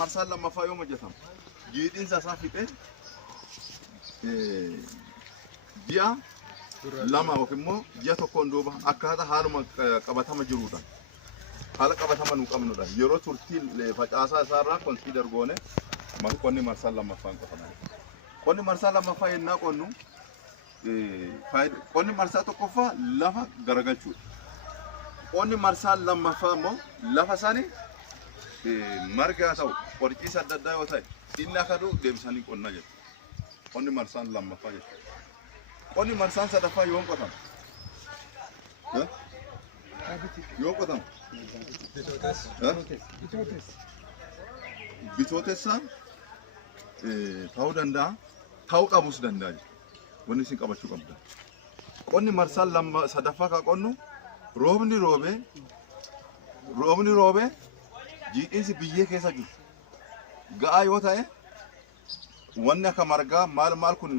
marsaan lammaffaa yoo hojjetamu jiidhinsa isaa fixee ji'a lama yookiin immoo ji'a tokkoon duuba akkaataa haaluma qabatama jiruudha. Haala qabatama nu qabnudha. Yeroo turtiin facaasaa isaarraa konsiidar goone qonni marsaan lammaffaan qotamu. Qonni marsaan lammaffaa yennaa qonnu qonni marsaa tokkoffaa lafa garagalchuudha. Qonni marsaan lammaffaa immoo lafa sani marga ta'u qorichiisa adda addaa yoo ta'e inni akka du'u deebisanii qonnaa jechuudha. Qonni marsaan lammaffaa jechuudha. Qonni marsaan sadaffaa yoo qotamu yoo qotamu bitootessa ta'uu danda'a, ta'uu qabus danda'a. Wanni isin qabachuu qabda. Qonni marsaan sadaffaa ka qonnu roobni roobee jiidhinsi biyyee keessa jiru ga'aa yoo ta'e wanni akka margaa maal kun